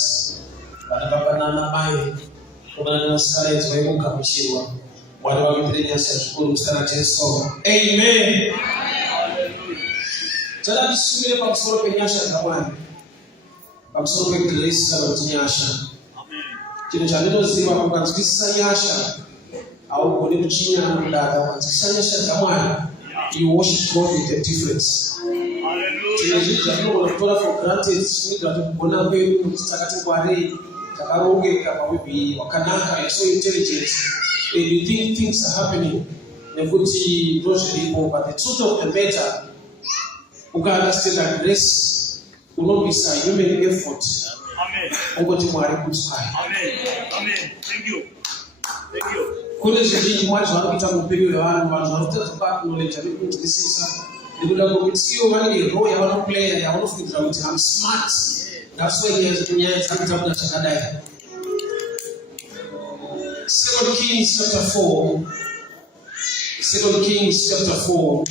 Banana mai kubana scarlet waibuka kuchiwa wale wamepeleka shukuru mstari Yesu. Amen. Tala bisumile kwa msoro penyasha kamani. Kwa msoro pe Grace kama tinyasha. Amen. Kile cha neno ziwa kwa kutikisa nyasha au kule mchina na mdada kwa kutikisa nyasha kamani. You worship God with a difference. Hallelujah. Kile cha unatoa for granted sisi tunataka wewe mtakatifu wa rei takaroge kama bibi wakanaka you're so intelligent and you think things are happening nekuti doshiripo, but the truth of the matter uka understand that grace unobisa human effort. Amen. Ungoti mwari kutsaya. Amen. Amen. Thank you. Thank you. Kule ziji mwari zvakuita mupenyu wevanhu vanotadza kupa knowledge kuti this is ndikuda kumitio vane role yavanoplaya yavanofungira kuti I'm smart. That's why he has to nyaya dzakutambura chakadai. 2 Kings chapter 4. 2 Kings chapter 4.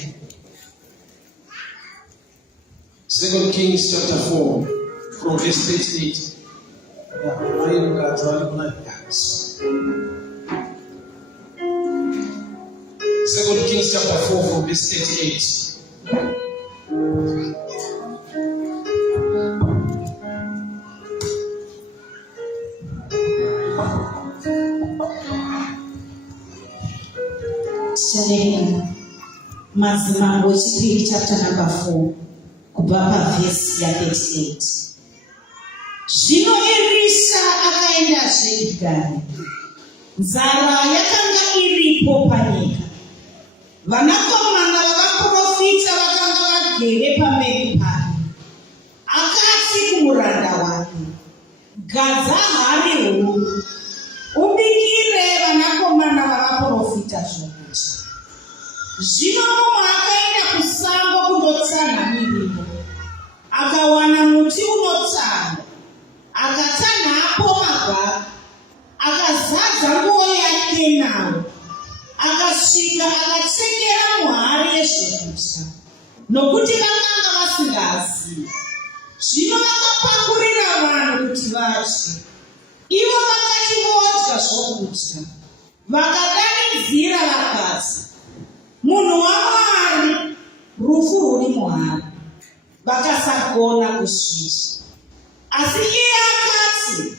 2 Kings chapter 4 from verse 38. Second Kings chapter 4 from verse 38. Mazimambo chipiri chapter number 4 kubva verse ya 38. Zvino Elisha akaenda Gilgali. Nzara yakanga iripo panyika. Vanakomana vavaprofita vakanga vagere pamberi pake. Akati kumuranda wake, gadza hari huru, ubikire vanakomana vavaprofita zvokudya. Zvino mumwe akaenda kusango kundotsanga miriwo. Akawana muti unotsanga. Akatanhapo magwaka. Akazadza nguo yake nawo. Akasvika akachekera muhari yezvokudya, nokuti vakanga vasingazivi. Zvino akapakurira vanhu kuti vadye. Ivo vakati vodya zvokudya, vakadanidzira vakati, munhu waMwari, rufu ruri muhari. Vakasagona kusvika. Asi iye akati,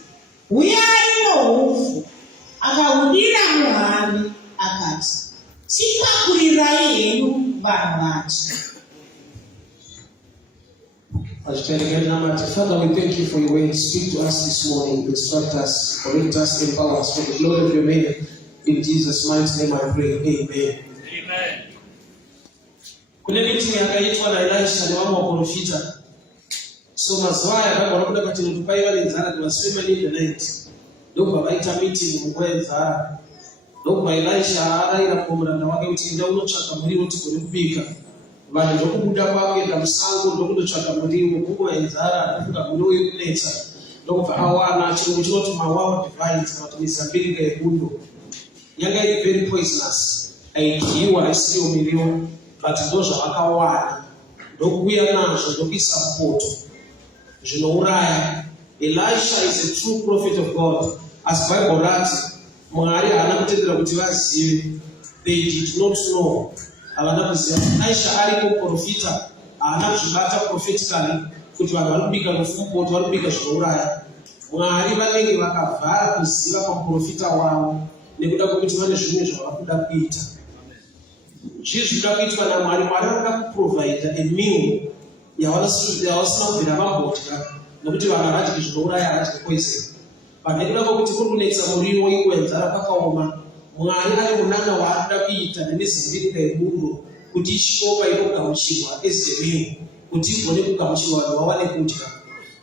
uyai noupfu. Akahudira muhari akati, chipakurirai henyu vanhu vadye. Father, we thank you for your way. Speak to us this morning, instruct us, correct us, empower us for the glory of your name. In Jesus' mighty name I pray. Amen. Amen. Kune meeting yakaitwa na Elisha na wamwe waprofita. So mazwaya baba wanakuda kati mtupai wale nzara tuwaswema in the night. Ndokuwa vaita meeting mkwe nzara. Ndokuwa Elisha araira kumuranda wake kuti nda unotsvaka muriwo tikone kubika. Vanhu ndokubuda kwake ndamusango ndokundotsvaka muriwo kuko enzara ndafuka muriwo yekunetsa. Ndokubva awana chirungu chinoti mawawa divines kana kuti mizambiringa yebundo. Yanga iri very poisonous. Aidyiwa isiyo miriwo. But ndozvavakawana ndokuuya nazvo ndokuisa mupoto zvinouraya. Elisha is a true prophet of God. As Bible rati Mwari haana kutendera kuti vazive. They did not know. Havana kuziva. Elisha ari kuprofita haana kuzvibata prophetically kuti vanhu vari kubika rufu mupoto vari kubika zvinouraya. Mwari vanenge vakavhara kuziva pamuprofita wavo nekuda kwokuti vane zvimwe zvavava kuda kuita. Zvinoda kuitwa naMwari. Mwari anoda kuprovide a meal yavasina kubvira vambodya nokuti vanhu havadyi zvinouraya, havadyi poison. But nekuda kwokuti kuri kunetsa muriwo ikwenzara kwakaoma, Mwari ane munana waanoda kuita nemizambiringa yebundo kuti ichikopa inogamuchirwa as a meal, kuti igone kugamuchirwa vanhu vawane kudya.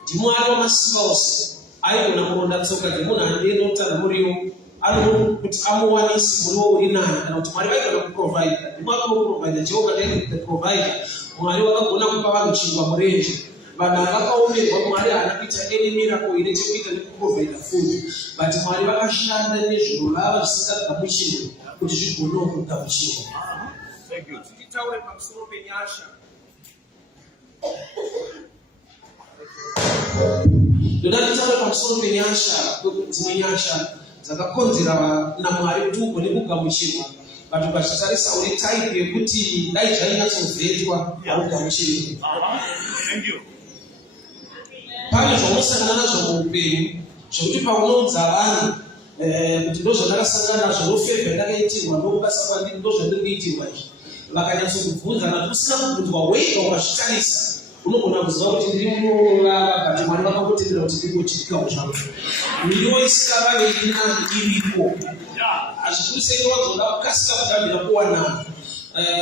NdiMwari wamasimba ose aigona kuronda tsoka dzemunhu anenotana muriwo anoona kuti amuwanise muriwo uri naye, kana kuti Mwari vaigona kuprovide. NdiMwari unoprovide. Jehovah is the provider. Mwari wakagona kupa vanhu chingwa murenje. Vanhu vakaomerwa Mwari haana kuita any miracle ine chekuita nekuprovide food. But Mwari vakashanda nezvinovava zvisingagamuchirwe kuti zvigonewo kugamuchirwa. Thank you. Tichitaure pamusoro penyasha. ndodanditaura pamusoro penyasha dzimwe nyasha dzakakonzera naMwari kuti ugone kugamuchirwa. Vanhu vachitarisa uri type yekuti dai zvainyatsobvetwa haugamuchirwi. Pane zvaunosangana nazvo muupenyu zvokuti paunoudza vanhu kuti ndozvandakasangana nazvo nofevha ndakaitirwa ndokubasa kwandiri ndozvandiri kuitirwa izvi, vakanyatsokubvunza nati usina kubvunzwa wega ukazvitarisa unogona kuziva kuti ndiri munorara kuti Mwari vakangotendera kuti ndingochiitikawo zvangu. Miriwo isikavave inani iripo. Hazvikuru sei wazoda kukasika kutambira kuwanana.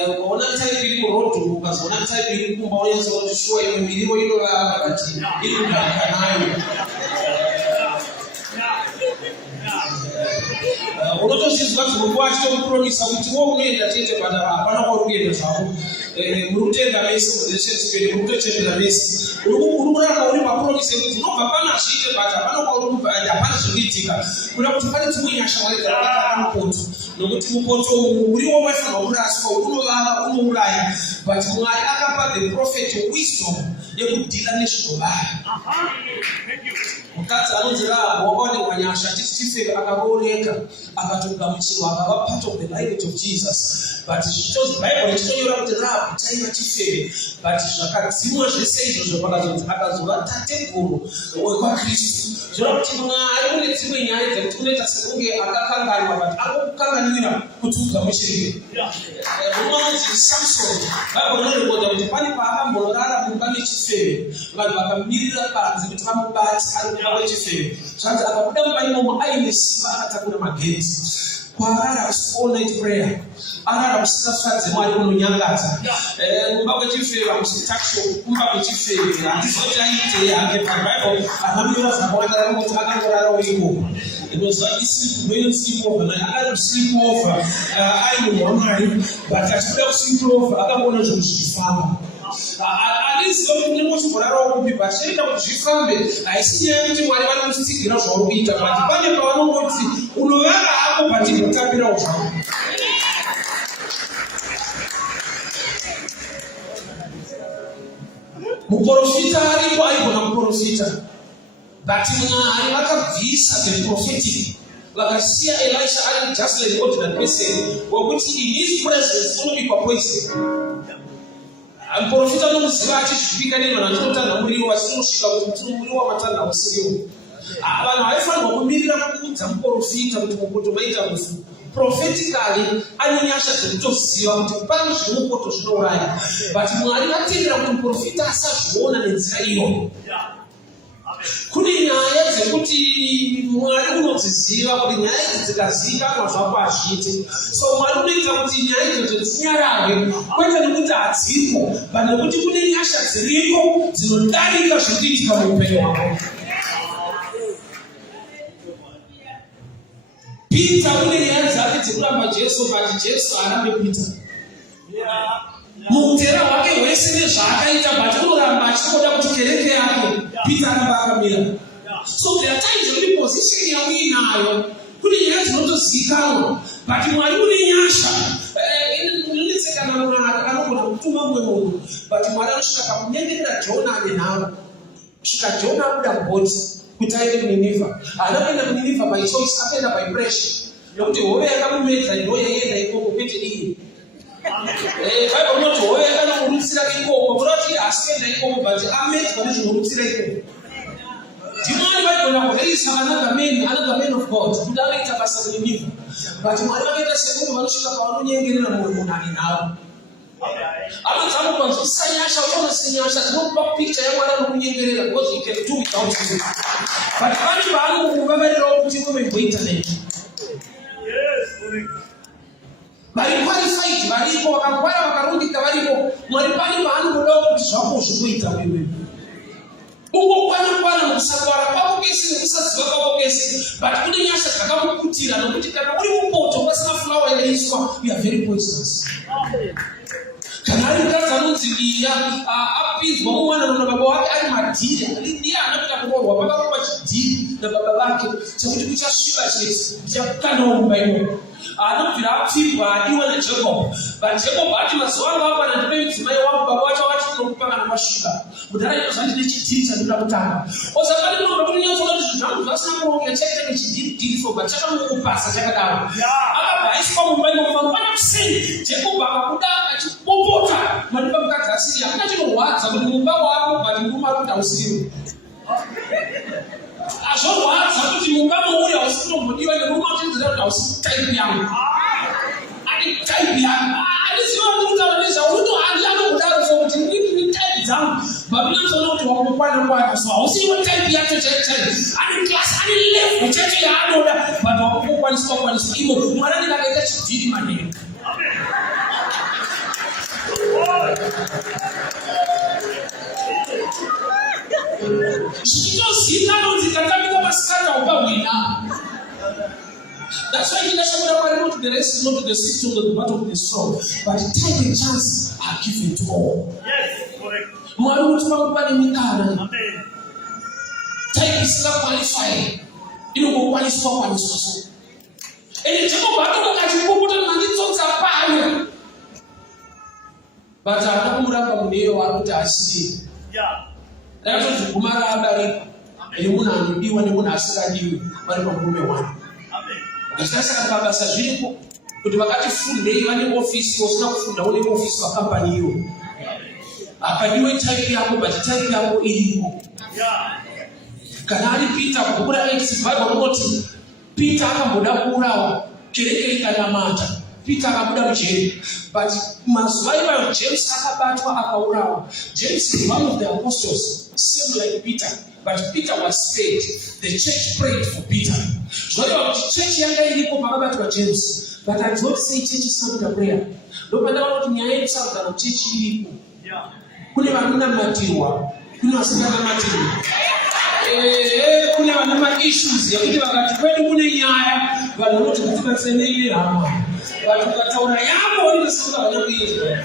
Ukaona type iri kurodhu ukazoona type iri kumba unyaziva kuti shuwa imwe miriwo inorara kuti iri kugarika nayo. Unotozvizwa dzimwe achitokupromisa kuti wo unoenda chete but hapana kwauri kuenda zvako. Muri kutenda mese muzveshetsiperi muri kutotendera mese. Uri kurarama uri papromise kuti ndinobva pana zviite but hapana kwauri kubva hapana zvinoitika. Kuda kuti pane dzimwe nyasha Mwari dzakabata mupoto. Nokuti mupoto uriwo waifanirwa kuraswa unovava unouraya but Mwari akapa the prophet wisdom yekudhila nezvinobaya. Mukadzi anonzi Rahabhi wakaonekwa nyasha Tifeve akarooreka akatogamuchirwa akava part of the lineage of Jesus. But Bible ichitonyora kuti Rahabhi taiva Tifeve but zvakadzimwa zvese izvozvo pakazonzi akazova tateguru wekwaKristu. Zvoreva kuti Mwari une dzimwe nyaya dzekuti unoita sekunge akakanganwa but angokukanganwira kuti ugamuchirwe. Unonzi Samson Bible inorekoda kuti pane paakamborara mumba meChifeve vanhu vakamirira panze kuti vamubate ari mumba meChifeve. Zvanzi akabuda mumba imomo aine simba akatakura magedhi. Kwarara all night prayer. Arara kusingafadze Mwari unonyangadza. Mumba meChifeve hamusitaksho kumba meChifeve handizoti aite yake paBible akamira zvakawanda kuti akangorarawo ikoko. Inoziva sleep over akari kusleep over ari munhu waMwari but achikuda kusleep over akaona zvinhu zvichifamba. Aliziva kuti ndinochigorarawo kupi but chinoita kuti zvifambe haisi nyaya yekuti Mwari vanokutsigira zvauri kuita but pane pavanongoti unovara hako but ndinotambirawo zvangu. Muprofita aripo aigona kuprofita but Mwari vakabvisa the prophetic vakasiya Elisha ari just like ordinary person wekuti in his presence unobikwa poison. Muprofita anomuziva achizvipika nevanhu achinotanha muriwo asinosvika kuti muriwo wamatanha usiriwo. Vanhu vaifanirwa kumirira kuudza muprofita kuti mupoto maita mufu. Prophetically anonyasha dzekutoziva kuti pane zvimupoto zvinouraya but Mwari vatendera kuti muprofita asazviona nenzira iyo. Kune nyaya dzekuti Mwari unodziziva kuti nyaya idzi dzikazivikanwa zvako hazviite. So Mwari unoita kuti nyaya idzodzo dzinyarare kwete nekuti hadzipo but nekuti kune nyasha dziriko dzinodarika zviri kuitika muupenyu hwako. Peter une nyaya dzake dzekuramba Jesu but Jesu haarambe Peter. Muutera hwake hwese nezvaakaita but unoramba achinoda kuti kereke yake Peter aramba akamira. So there are times when position yauinayo kune nyaya dzinotozivikanwa but Mwari une nyasha inetsekana munhu anogona kutuma mumwe munhu but Mwari anosvika pakunyengerera Jona ane nharo. Kusvika Jona abuda mubhoti kuti aende kuNinevha. Haana kuenda kuNinevha by choice, akaenda by pressure. Nokuti hove yakamumedza ndoyaienda ikoko kwete iye. Bible inoti hove yakanomurutsira ikoko kuda kuti asikuenda ikoko but amedzwa nezvinorutsira ikoko. Ndimwari vaigona kuraisa another man of God kuti anoita basa kuNinevha but Mwari vakaita sekunge vanosvika pavanonyengerera mumwe munhu ane nharo. Anotanga kwanza kusanyasha uchaona senyasha dzinokupa picture yaMwari anokunyengerera because you can do without him. But pane paanokuvavarirawo kuti umeboita neni. Vari qualified varipo vakangwara vakarongeka varipo. Mwari pane paanokudawo kuti zvako zvikuita wewe. Ungokwana mukusangwara kwako kese nekusaziva kwako kese but kune nyasha dzakamuputira nokuti kana uri mupoto pasina fulawa inoiswa you are very poisonous. Kana ari mukadzi anonzi Liya apinzwa mumwana nababa wake ari madhiri. Liya haana kuita kuroorwa, pakarorwa chidhiri na baba wake chakuti kuchashuka chesu chakukana mumba imomo. Anobvira apfirwa adiwa naJacob. But Jacob ati mazuva anga apa nandipe mudzimai wangu baba wacho akati kunokupa kana kwasvika. Mudhara zvandine chidhiri chandinoda kutanga. Osakati kunoda kuti nyatsoka kuti zvinhu zvasina kuronga chaita nechidhiri for but chakamukupasa chakadaro. Akabva aiswa mumba imomo mangwana kuseni. Jacob akabuda achipopota madipa mukadzi asiri akuna chinorwadza kuti mumba wako but murume ari kuti hausiriwo. Azvorwadza kuti mumba mouya usikutombodiwa nerume uchinzira kuti hausi type yangu. Ani type yangu. Aliziva kutaura nezvaunoto handiyangokudaro so kuti ndini type dzangu. Babinazona kuti wakukwana kwacho so hausiwo type yacho chaichai. Ani class ani level chacho yaanoda but wakukwaniswa imo mwana ndingakaita chidhiri maneno. That's why he doesn't want to the rest, not to the system, not to the part of the strong. But take a chance, I give it all. Yes, correct. Amen. Take is not qualified. You know, go qualify. And it's about to put on my little fire. But I don't know what I see. Yeah. That's what Kumara Abari and Muna and Biwan and Muna Sadi, but from one. Sasa kama sajili kuti wakati funde wani office wasina kufunda wale office wa company hiyo. Akadiwe type yako but type yako ilipo. Kana alipita kukura X Bible moti. Peter akamboda kurawa kereke kana mata. Peter akabuda mjeri. But mazuwa James akabatwa akaurawa. James is one of the apostles, same like Peter. But Peter was spared. The church prayed for Peter. So the church yanga ilipo pakabatwa James. But I don't say church is not a prayer. Nopanda kuti nyaya yekusauka na church ilipo. Kune vanuna matirwa. Kune vasina matirwa. Kune vana issues yekuti vakati kwedu kune nyaya vanoti kuti patsenei hama. Vantu kataura yabo inosunga vanokuizwa.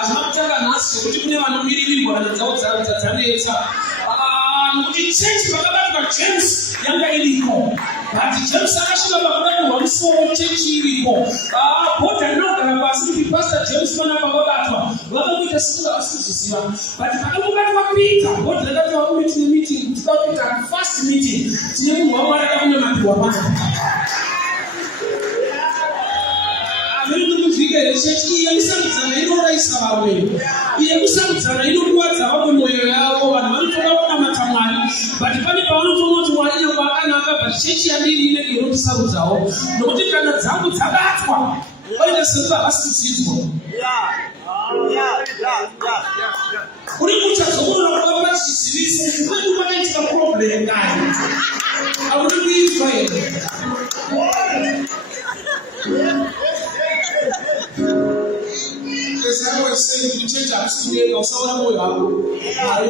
Azvinotanga nhasi kuti kune vanomirirwa kana dzavo dzanetsa. Kuti church pakabatwa James yanga ilipo. But James akashuka pakudani wamusoro church ilipo. Bota ndinogara pasi kuti Pastor James pana pakabatwa. Vakamuita sekunge vasikuzviziva. But pakabatwa Peter, bota ndakati vakume tine meeting, tikakuita first meeting, tine munhu wamwari akakunamatirwa pana. Church yemusambidzana inoraisa vamwe. Yemusambidzana inokuwadza vamwe mwoyo yavo. Vanhu vanotoda kunamata Mwari. But pane pavanotoona kuti Mwari nyange akanaka but chechi yandiri inenge inotisarudzawo. Nokuti kana dzangu dzabatwa vaita sekuva vasikudzidzwa. Uri kuchazoona kwava chiziviso kwedu kwakaitika problem kare. Hauna kuizwa here. As I was saying to the church, I'm still there. Someone I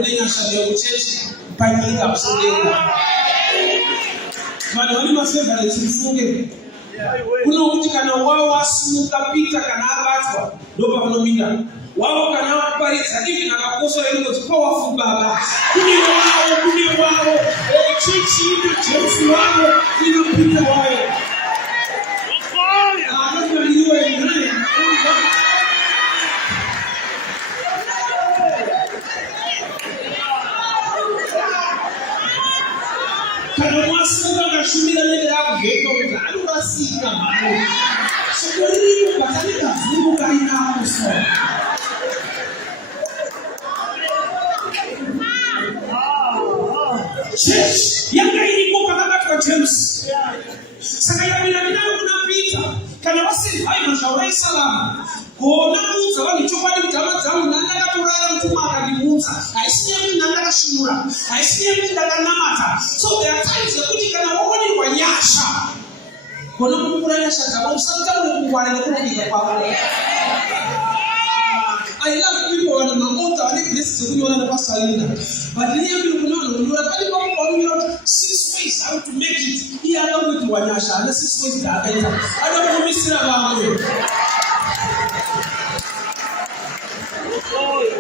didn't actually go to church. Panic, I'm still there. But when you say that it's full, kuna mtu kana wao wasimuka pita kana abatwa ndoba kunomina wao kana kupariza hivi na kakoso yenu powerful baba kuni wao church ina church wao inapita wao ndio niwe nani kana mwasanga kashumira nende akugeka kuti anobasika mano sokoriri kubatalika vungu kaina kuso church yanga iliko pakakatwa James saka yamira kuna Peter kana wasi hai mashauri salama kona mutsa vani chokwadi kutama dzangu nanga katorara mutuma akadimutsa aisiye kuti nanga kashimura aisiye kuti ndakanamata. So there are times kuti kana wawoni wanyasha kona kukura nyasha dzavo usataure kungwara nekunadika kwako. I love people when my altar I think this is when the pastor Linda but then you know you are telling people 6 ways how to make it here I don't go to wanyasha and 6 ways that I don't promise you about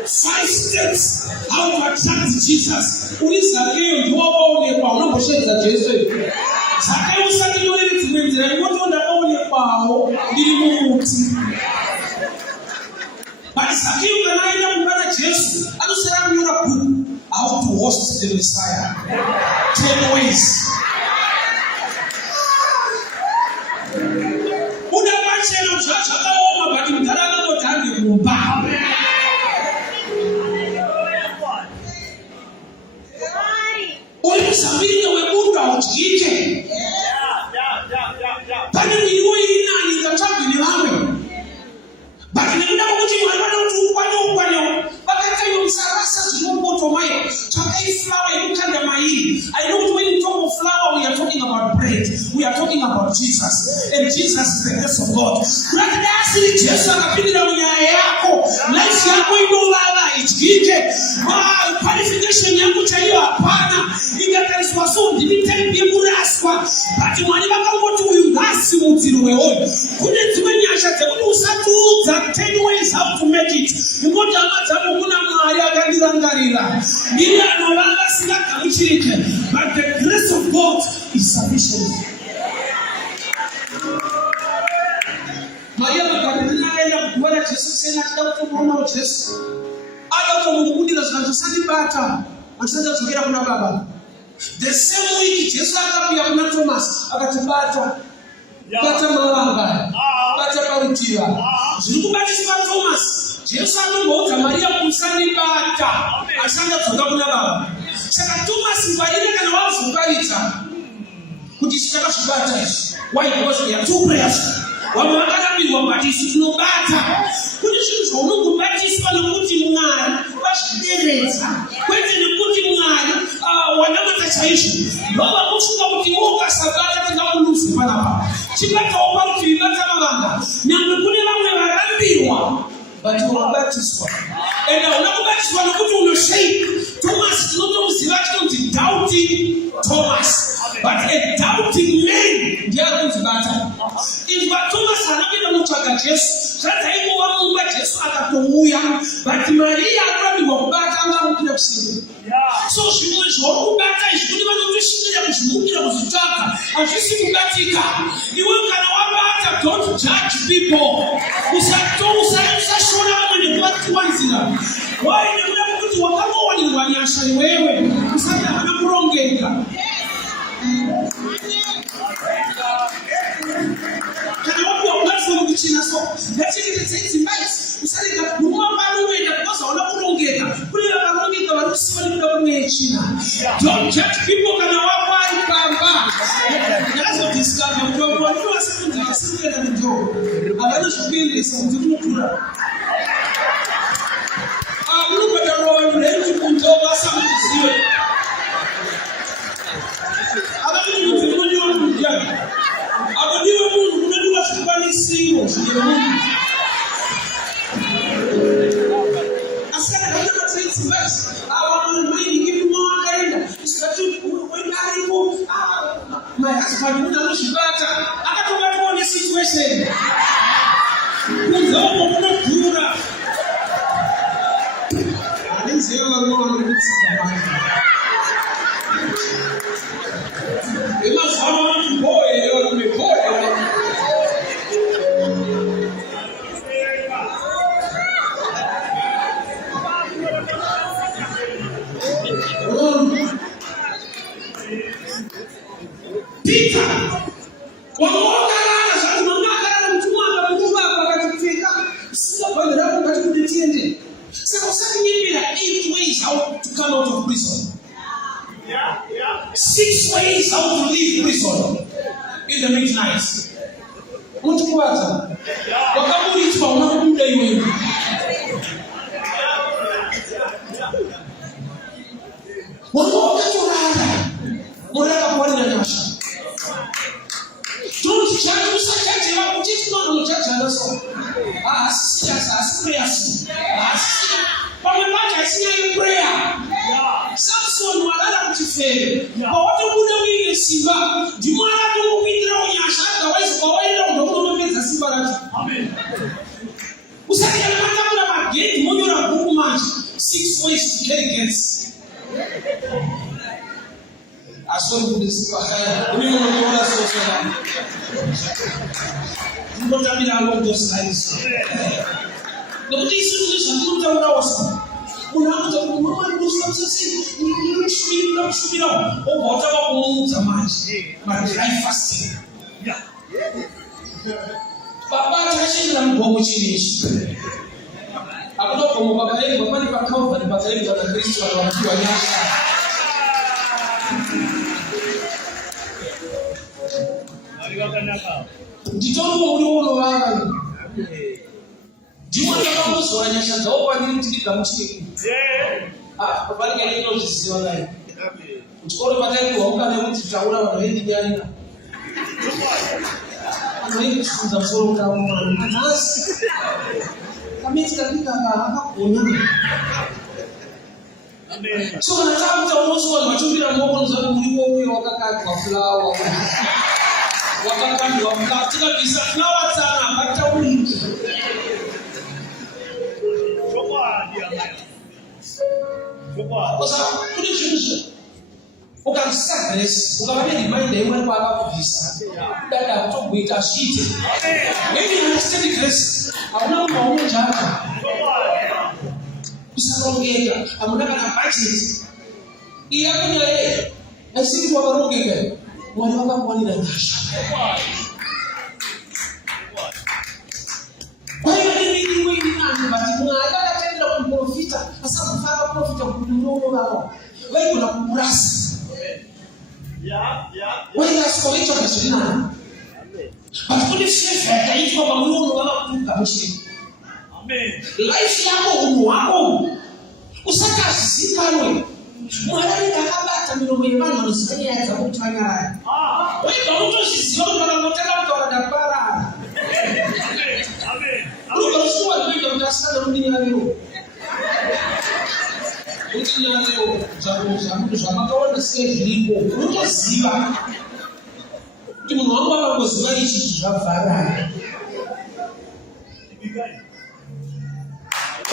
5 steps how to attract Jesus. Ulizakeyo ndowaonekwa unamboshenza Jesu. Zakeyo usakinyorere dzimwenzera imoto ndakaonekwawo ndiri mumuti. But Zakeyo kanaenda kubata Jesu anosera kunyora bhuku how to host the Messiah. 10 ways. Udabachela mzachakaoma but mtarana motange kumba. Sabine webuda uchike. Pani niwe inani ngachabini lawe. Baki nenda kuti mwana ukwano. Bakata yomsarasa zinopoto mayo. Chakai flower ikukanda mai. I know when you talk of flower we are talking about bread. We are talking about Jesus. And Jesus is the grace of God. Lakini Yesu akapindira unyaya yako. Life yako inolala ichike. Qualification yangu chaiyo hapana. Ingatariswa so ndibitembye muraswa. Bati mwani bakangoti uyu ngasi mutiruwe oyo. Kune dzimwe nyasha dzekuti usatuudza 10 ways how to make it. Ingoti amadzamo kuna Mwari akandirangarira. Ndiri anovanga singagamuchirike. But the grace of God is sufficient. Maria Magdalena aenda kuona Jesu sena ataka kumuona Jesu. Akatomukundira zvikazosandibata. Achanda kudzokera kuna Baba. The same week Jesu akapinda kuna Thomas akatibata. Bata mawanga. Bata parutiwa. Zvirikubatiswa Thomas. Jesu anomboudza Maria kusandibata. Achanda kudzoka kuna Baba. Saka Thomas mvarire kana wazokaita kuti chitakazvibata izvi. Why? Because there are 2 prayers. Wamwe vakarambirwa kubatisa tinobata. Kune zvinhu zvaunongobatiswa nokuti Mwari vazvideredza. Kwete nekuti Mwari wanamata chaizvo. Ndovakufunga kuti ukasabata tingamunuze panapa. Chibatawo parutivi bata mavanga. Nyangwe kune vamwe varambirwa but unobatiswa. And unobatiswa nokuti unoshaika. Thomas tinotomuziva tinonzi doubting Thomas. But a doubting man ndiyakunzibata. If Thomas anapinda mutsvaga Jesu, zvadzaingova mumba Jesu akatouya, but Maria akarambirwa kubata angamukira kusini. So zvimwe zvaurikubata izvi kuti vanotoshingira kuzvimukira kuzvitsvaga hazvisi kubatika. Iwe kana wabata, don't judge people. Usashora vamwe nekuvatiwanzira. Why? Nekuda kuti wakangowanirwa nyasha iwewe. Usati havana kurongeka. Kana wapi wakulatwa mukuchina so ngatichengete dzimba idzi usarega kumwa paruenda because hauna kurongeka. Kune vakarongeka vari kusiwa nekuda kunechina. Don't judge people kana wapa ari pamba. Ndakazodiscover kuti vanhu vasekunzi vasikuenda kunzvimbo havana zvekuendesa kuti kunokura. Munobhadharwa vanhu renti kunzvimbo vasamuzive. Akati kuti munodiwa munhu ndiani? Akadiwa munhu kunodiwa zvikwanisiro zvine munhu. Asi kana ndakuda kutenzi basi, vanhu maini kipi mwakaenda. Isikati wenda aripo, my husband munhu anozvibata. Akatobatwa nesituation. Kunzvimbo kunodhura. Anenzeyo vanhu vanokutsika manje. Peter, wamuokalala zvati mangakala mtumwa akamuva akatipfeka singabhandira kungati kuti tiende. Saka usakunyepera 8 ways how to come out of prison. 6 ways how to leave prison in the midnight. Unchikwaza. Wakamuritwa unakubuda iwewe. Wamuokatorara. Muraka kwani na nyasha. Tuchichana kusachaje wako titi mwana mchacha naso. Sisi prayer. Pamepata isinya prayer. Samson walala kutifere. Kwa watu kuda wile simba. Jumala kumupindira unyasha. Otherwise kwa waila unakunomeza simba lati. Amen. Usaki ya mata kuna mageti. Mwenye una buku maji. voice to carry gifts. I saw him with this fire. You don't know what I saw. You don't have me along those lines. The police don't tell me what I was. Unaanza kumwona msafiri ni shubira au whatever kuuza maji dry fasting baba tashi na mbogo chini hapo kwa baba yake baba ni pakao ni baba yake wa Kristo wanaojua nyasha nditono uliona wao Juma kama mso anyasha zao kwa nini tilika mchiki bali gani ndio sisi ngai Uchukoro baadaye kuamka na mtu tutaona wanaenda gani Ameenda kufunza msoro kama mtasi Kamiti kabisa hapa kuona Amen So nataka mtaonoso wa machumbi na mbongo nzani mliko huyo wakakaa kwa flower wakakaa ni wakatika bisa flower sana hata wiki Sasa kule jinsi ukamsagress ukamwambia reminder yeye kwa akakuvisa dada kutokuita shite maybe understand grace hauna maono hapa bisarongeka amuna na budget iya kunya yeye asiki kwa barongeka watu waka kwa nini ndasha kwa hiyo ni wewe ni nani basi mnaanza tena kumprofita sasa mfaka profita kununua wao wewe kuna kurasa wewe askolecho na shirina but kule shefa yaitwa bamuno wala kumkamshi amen life yako unuwako usaka sikanwe mwalani akabata mino mwemani wanusanya ya kutanya wewe bamuto sisiyo na motela mtora dabara amen amen uko ndio mtasana mdini leo Ukinya leo jamu kaona stage lipo utoziba Kimu naomba kwa kuziba hichi kafara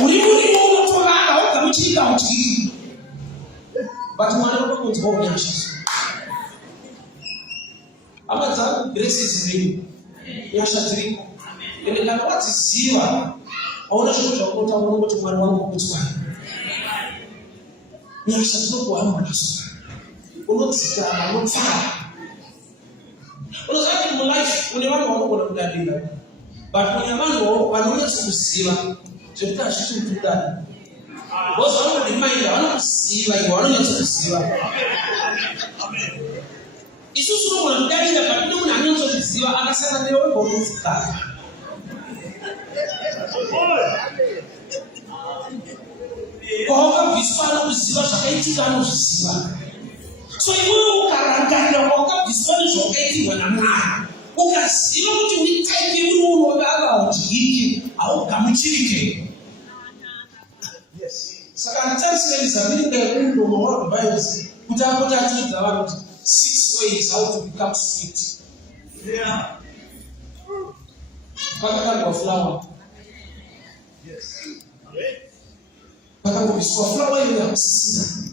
Uliuli mtu wala ukamchika uchiki But mwana kwa kuziba nyasha Ama za grace is real Nyasha ziko Ile kana wati ziwa Aona shoto cha kuta Mungu tu mwana wangu kutwa Nyasha zoko hama naso Unotsika anotsa Unazaki mu life unewana wako na kudadila But when abantu wanaona kusiba Chota shitu mtudani Boss wana reminder wana kusiba wana kusiba Amen Isu suru wana kudadila But nuna anonso kusiba Akasana leo wako mfika Kwa visipana kuziba shakaiti kano kuziba So iwe ukaranganya kwa visipana shakaiti wanamana Ukasiba kuti unitaike uru wakala ujihiki au kamuchirike Yes Saka nitasi ya nizamini ya rindu mwa Bibles Kutapota atuita watu 6 ways how to become sweet Yeah Paka kwa flower Yes Paka kwa flower hiyo ya kusisina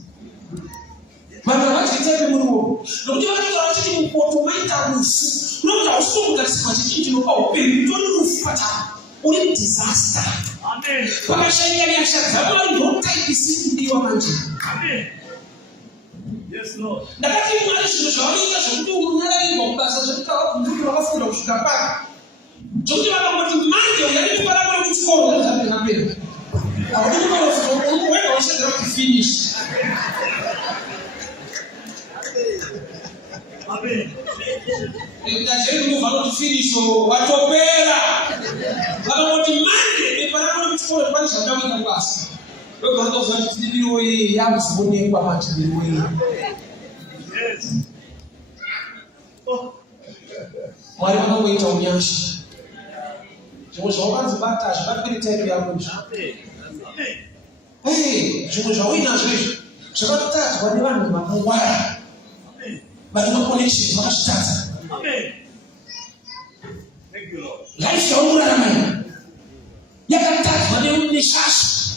Mwana wati itaike muru Nukujua wati mkuotomaita rufu Nota usumu katika chikinti nuka upili Mtuwa nufupata Uli disaster Amen Paka sharia ni ashata Wala nota ikisiku diwa manji Amen Yes Lord Nakati mwale shunashawani Shuntu ununyala ni mbasa Shuntu wakumbuni wakafunda kushukapaka Shuntu wakumbuni mangi Yani kupala kwa kuchukua Nata pinapina Awakini kwa wafuto Weka washata waki finish Amen Mtajeni mfano tufinisho watopera Wala motimani Mepana kwa mchukua Kwa shakamu na basi Wewe kwa hata uzani Tidiliwe ya msubuni Kwa matidiliwe Yes Mwari mwangu ita unyashi Jumosha wakanzi bata Shakapiri tepe ya mwisha Hey Jumosha wina zwisho Shakapiri tatu Wadivani Mwara But no connection, no start. Amen. Thank you, Lord. Life ya umura na maya. Yaka tatu, wade unishasha.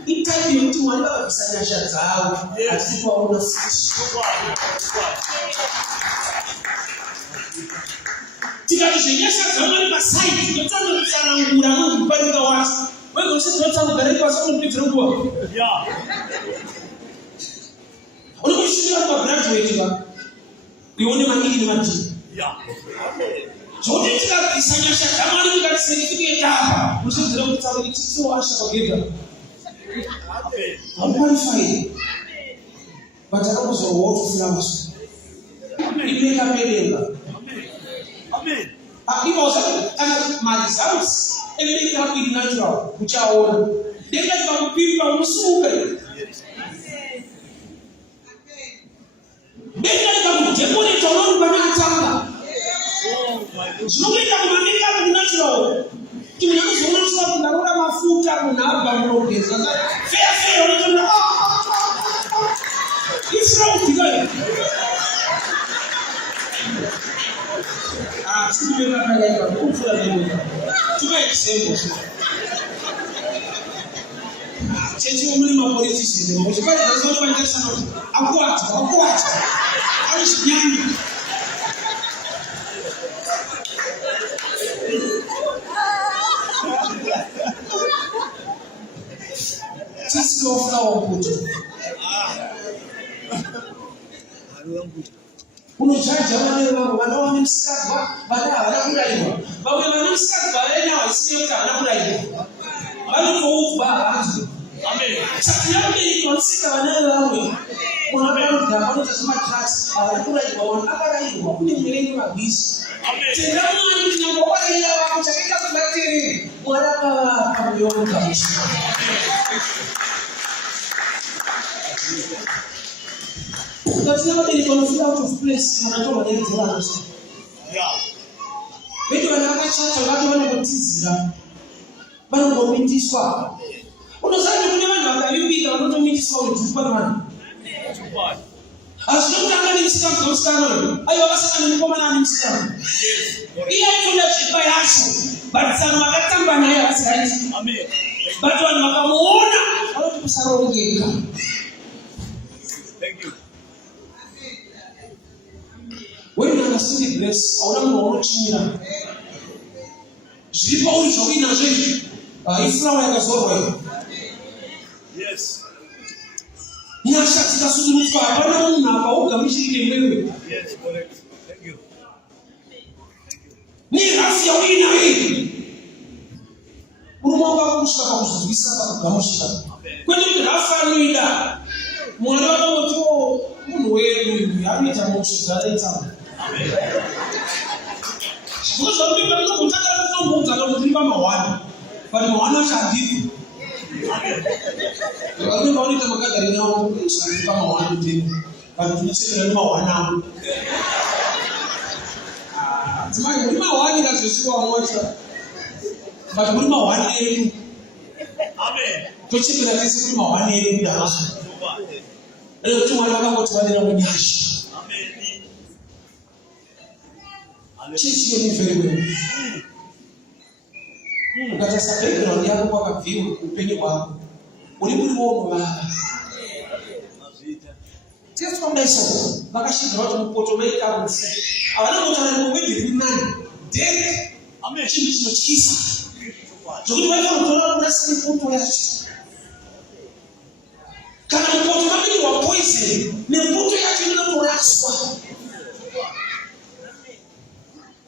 Itapi yokuti Mwari vakabvisa nyasha dzavo asi kwaona futi. Tikati zvenyasha dzavo pasaidi tinotanga kutsanangura nozvipanika wacho. Wewe usitotanga kugara pasi unopedzera nguva. Unokushingira pagraduate va. Ione manini nematini. Zvoti tikabvisa nyasha dzamwari tikati certificate apa unozodzera kutsaura kuti tiwasha pagedha. I'm qualified. But I don't know what to flowers. It make a better. Amen. If I was my results, everything have been natural, which are all. They get from people who super. They get from Japanese or Banana. Smoking can make up natural. You know, so much of the Rama food and fair, it's wrong to go. To make sense. Changing only my politics. But that's not my person. I'm what? I was young. Just go flower put. Unojaja wanaona msikaba baada wanakulaiwa. Bawe wanamsikaba yana wasiota wanakulaiwa. Wale kuuba anzu. Amen. Sasa yale consider wanawe. Unaona kama tunasema trust wanakulaiwa wanakulaiwa kuni mwilini mabisi. Amen. Tena mimi ninaomba wale wakuchakika kulatiri. Mwana kama yoni kabisa. That's never been confused out of place when I told my neighbors. Yeah. When you are not a child, I don't want to tease them. But I'm going to teach you. When I say you never you be the one to meet you with Superman. As long as I'm in Stanton, I was an informant in Stanton. He had to let you by action, but some of the time I have said, Amen. But when I want to sorrow again. Thank you. When you understand the grace, I want to watch you. Je pas aujourd'hui dans Jésus. Israël est sauvé. Yes. Ni ashati kasuzumuka abana munaba ugamishike wewe. Yes, correct. Thank you. Ni rafia wina hii. Urumwa kushaka kuzubisa kugamushika. Kwani rafia wina. Mwana wako munu wewe yapita mushigaraita. Amen. Because some people don't want to know what I'm doing by my one. But my one is a gift. I don't know if I'm going to know something by my one thing. But you say, my one now. My one is a super. But my one name. Amen. To check that is my one name in the house. And to my one, what's my name? Teach you very well. Ukata sabeki na ndiye kwa kaviu upenye wako. Ulimulimu baba. Just from my soul. Bakashindwa watu mpotomeka msi. Abana mutana mwezi nani? Dead. Amen. Chini chikisa. Tukuni wewe unatoa unasi mpoto yako. Kana mpotomeka wa poison, ni mpoto yako inaporaswa.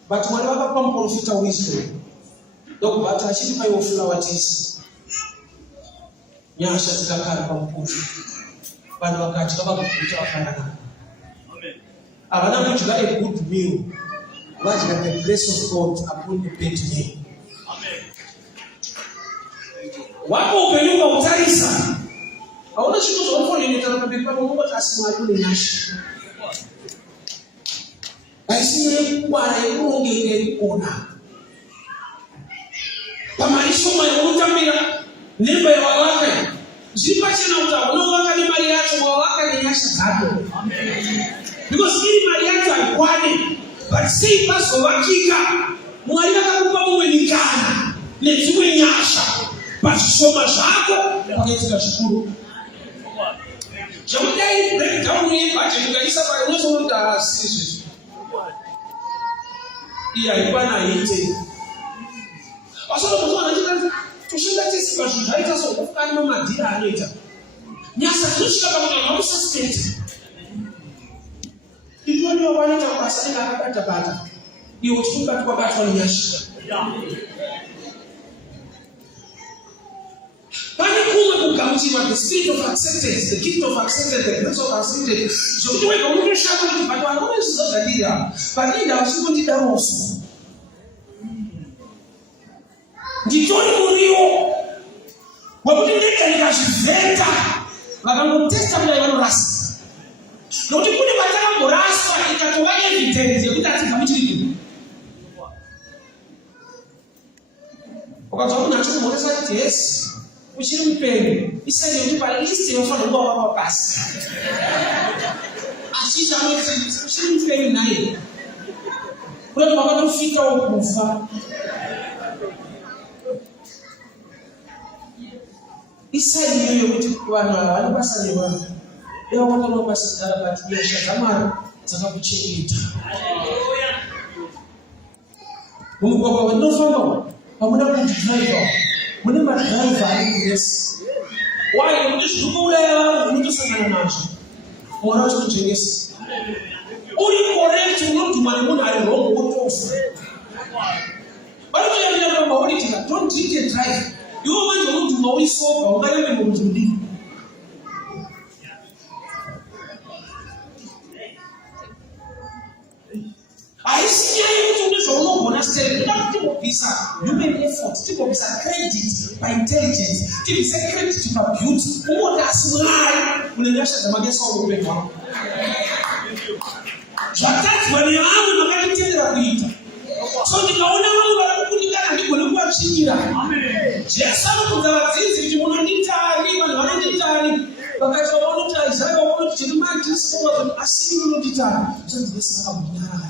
But when you have come profit wisdom, donc atashiri kwa yofula watisi. Nyasha tutakara kwa mkufu. Bado wakati kama kukuta wakana. Amen. Abana kuchukua a good meal. What the grace of God upon the paid meal. Amen. Wapo upenyuka utarisa. Hauna shida za mfano ni tarapepa Mungu atasema yule nyasha. Aisee Bwana yungenge ona. Pamaisho mayutamira nemba ya wawake. Zipache na utaona waka ni mali yako wawaka ni nyasha zako. Amen. Because hii mali yako haikwani. But si paso wakika. Mwalimu akakupa uwe nikana. Netuwe nyasha. pachishoma zvako pakaitika zvikuru. Zvakudai breakdown yebhajethi ukaisa pari unozoona asi izvi. Iya ikwana aite. Asoro kuzoona kuti tushinga tisipa zvinhu zvaita so kufukana mamadhira anoita. Nyasa dzinosvika pakuti vanhu vakususpense. Ndinoona wanoita basa rakabata-bata. Iwe uchikubatwa batwa nenyasha. Pane kumwe kugamuchirwa the spirit of acceptance, the gift of acceptance, the grace of acceptance. Zvokuti wega unotoshaka kuti bata vanhu vanozvizvadira. Parinda vachingondidanoso. Nditori muriwo wekuti ndega ndikazvivheta vakangotesta kudai vanorasa. Nokuti kune vatakangoraswa ikatova evidence yekuti hatigamuchiriki. Ukazwa munhu achikumhoresa kuti yes, uchiri mupenyu, isende kuti palisti inofanira kuva wapa pasi. Asi anoti uchiri mupenyu naye. Kuti wakatofika ukufa. Isende iyoyo kuti vanhu ava vane basa nevanhu. Leo wakati basa dala nyasha zamani dzakakuchengeta. Mugwagwa wandinofamba hamuna kudhiraivha, mune madhiraivha ari kunesa. Why? Kuti zvirikuuraya vanhu unotosangana nazvo. Mwana wachikutengesa. Uri correct unodhuma nemunhu ari wrong wotofa. Vanotoyambira pamauritika, don't drink and drive. Iwo manje unodhuma uri sober, ungarembe munhu mudiki. Haisinyai kuti une zvaunogona sei, kuda kuti timobvisa human effort, timobvisa credit paintelligence, tibvise credit pabeauty, umoti asi Mwari une nyasha dzamagesa muupenyu hwako. Zvatadzwa nevamwe vakatitendera kuita. So ndikaona vamwe varakukundikana ndigone kuvatsvinyira. Jesu anobvunza vadzidzi kuti munonditani, vanhu vanonditani. Vakati vaonoti Isaya vaonoti Jeremiah ndisisowa asi munonditani. Zvanzi vese vakamunyarara.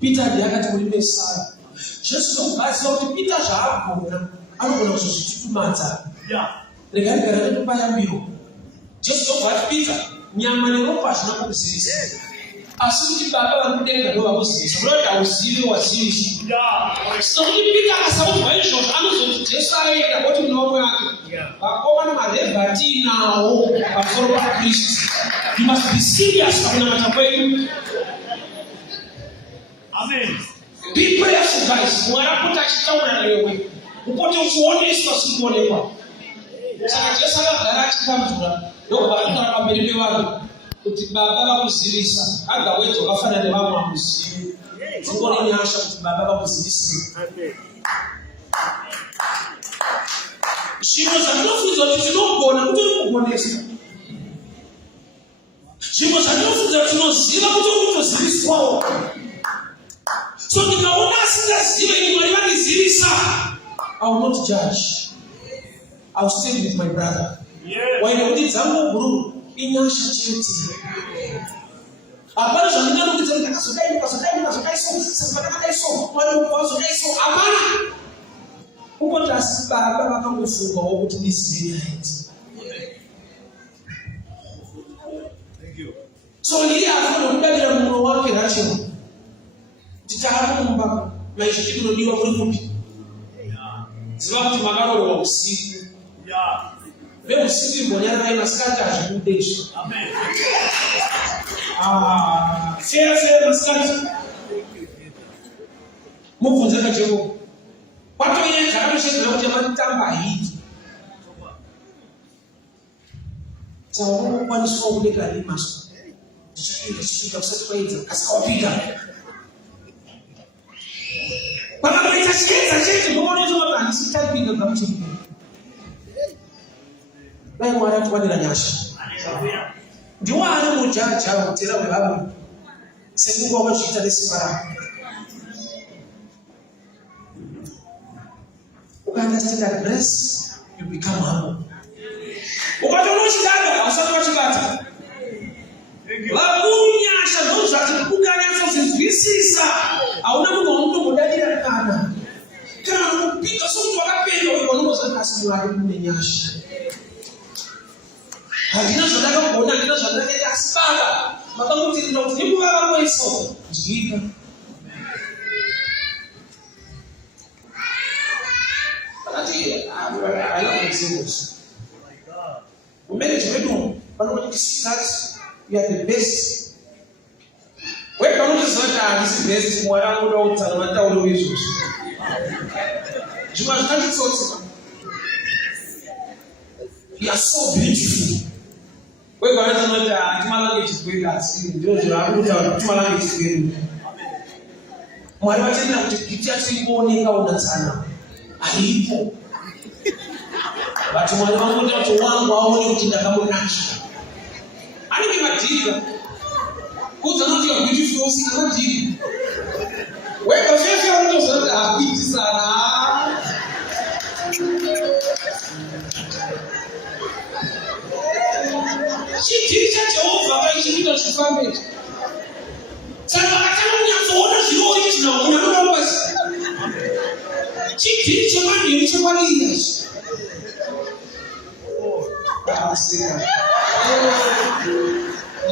Peter ndiye akati muri Mesaya. Jesu ndokubaziva kuti Peter zvaagona anogona kuzozvitutumadza. Rega ndigara netopayambiro. Jesu ndokubati Peter, nyama neropa hazvina kukuzivisa. Asi kuti Baba vari kudenga ndivo vakuzivisa. Munoti hauzivi wazivisa. Sokuti Peter akasaudzwa izvozvo anozoti Jesu aenda oti muna wamwe wake. Vakomana maRevhati nawo pamusoro paKristu. You must be serious pakunamata kwenyu. Amen. Be prayerful, guys. Mwarakuta achitaura newe. Upote uchioneswa sikuonekwa. Saka Jesu akagara achikamvura. Ndokuvatora pamberi pevanhu kuti Baba vakuzivisa. Agawedza wakafana nevamwe vamuzivi. Dzingori nyasha kuti Baba vakuzivise. Zvinhu zvandinofunza kuti tinogona kuti uri kugonesa. Zvinhu zvandinofunza kuti tinoziva kuti uri kutoziviswawo. So ndikaona asingazive Mwari vandizivisa, I will not judge. I will stay with my brother. Waine kuti dzangu guru inyasha chete. Hapana zvandinganokudza kuti ndakazodai so hapana. Ukoti asi Baba vakangofungawo kuti ndizive naiti. So ndiye afuna kudavira mumwe wake Rachel. Titakumba maisha tinodiwa kuri kupi. Ziva kuti makarorwa usiku. Veusiku imbonyara masikati hazvikudezvo. Fera masikati. Mubvunze kaJehovha. Kwatoyedza kanoshedzera kuti matamba hiti. Unokwaniswa kubeka rimaso. Ndichipinda kusati kwaedza kasikawapinda. Pakaita chiedza chete muonezo kuti handisitapinda kamuchipinda. Dai Mwari atiwanira nyasha. Ndiwo ari mujaja kutera wevanhu sekunge wakazviita nesimba rako. Ukaunderstand grace, you become humble. Ukatoona uchidada usati wachibata. Vakunyasha ndozvati ukanyatsa kuzvinzwisisa hauna munhu waunodadira kana. Kana kupika sokuti wakapenda mwari kumenyasha. Hazina zodaka kuona ndina zodaka yakasibala. Makamuti ndinokuti baba mweso. Jika. I love examples. We manage to do, but when you start, you are the best. Where can you say this best? What I would out and what I would use. You are not so. You are so beautiful. Where can you say that? Malaki is great at seeing. Those who are good at Malaki is great. Mwalimu tena kutupitia siku ni kauna sana. Alipo. Watu mwalimu ndio watu wangu waone utinda kama unacho. Ani ni majibu. Kuza not your beautiful si kama majibu. Wewe kwa sasa ndio sasa apiti sana. Shiti cha Jehova kwa hiyo ndio tufanye. Sasa kama unaona zio hizi na unaona basi. Shiti cha mani cha kwani